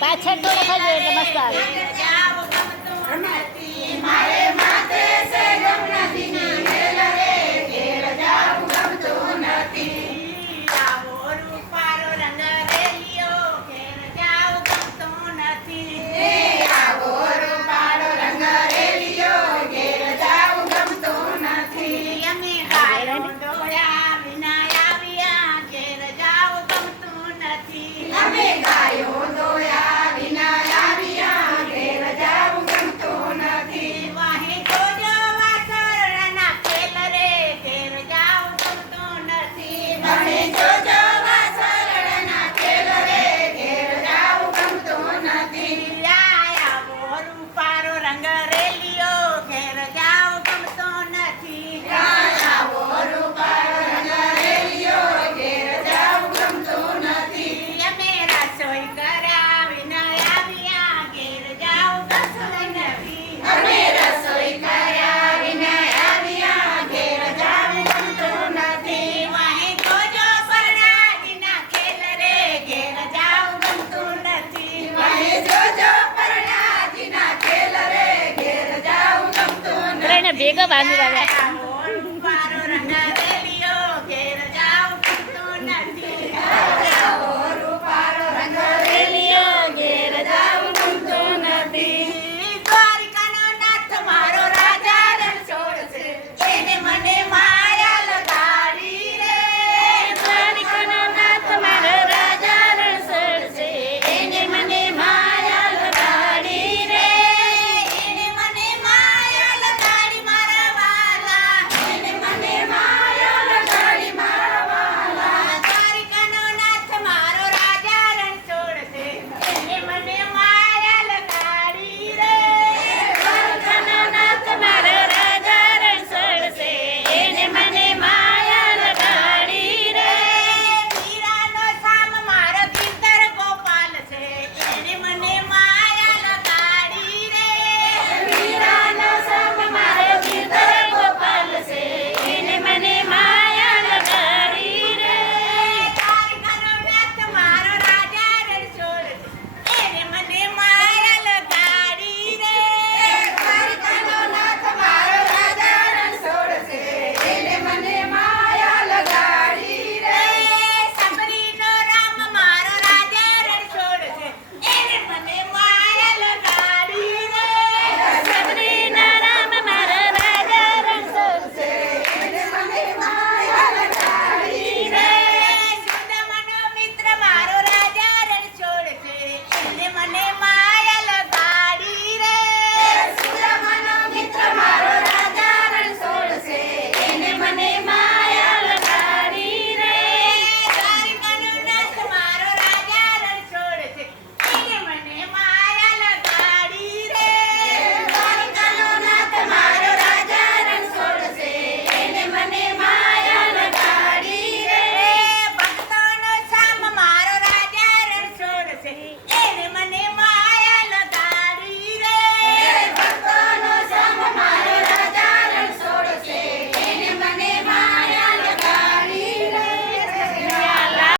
પાછળ થોડો ખાજો એટલે મસ્ત આવે. મારે માથે છે ગમનદીની વેલ રે, ઘેર જાવું ગમતું નથી. આવો રૂપારો રંગ રેલિયો, ઘેર જાવું ગમતું નથી. આવો રૂપારો રંગ રેલિયો, ઘેર જાવું ગમતું નથી. અમે ગાયો દોયા વિના આવ્યા, ઘેર જાવું ગમતું નથી. અમે ગાયો દોયા વિના આવ્યા, ઘેર જાવું ગમતું નથી. વાહે જોજો વાસરણા ખેલ રે, ઘેર જાવું ગમતું નથી. વાહે જોજો વાસરણા ખેલ રે, ઘેર જાવું ગમતું નથી. આવો રૂપારો રંગ રેલિયો, ઘેર જાવું ગમતું નથી. આવો રૂપારો રંગ રેલિયો, ઘેર જાવું ગમતું નથી. અમે રસોઈ કરાવીને આવ્યા, ઘેર જાવું ગમતું નથી. અમે રસોઈ કરાવીને આવ્યા, ઘેર જાવું ગમતું નથી. વાહે જોજો પરણાવીના ખેલ રે, ઘેર જાવું ગમતું નથી. વાહે જોજો પરણાવીના ખેલ રે, ઘેર જાવું ગમતું નથી. ભેગા બાંધી રહ્યા.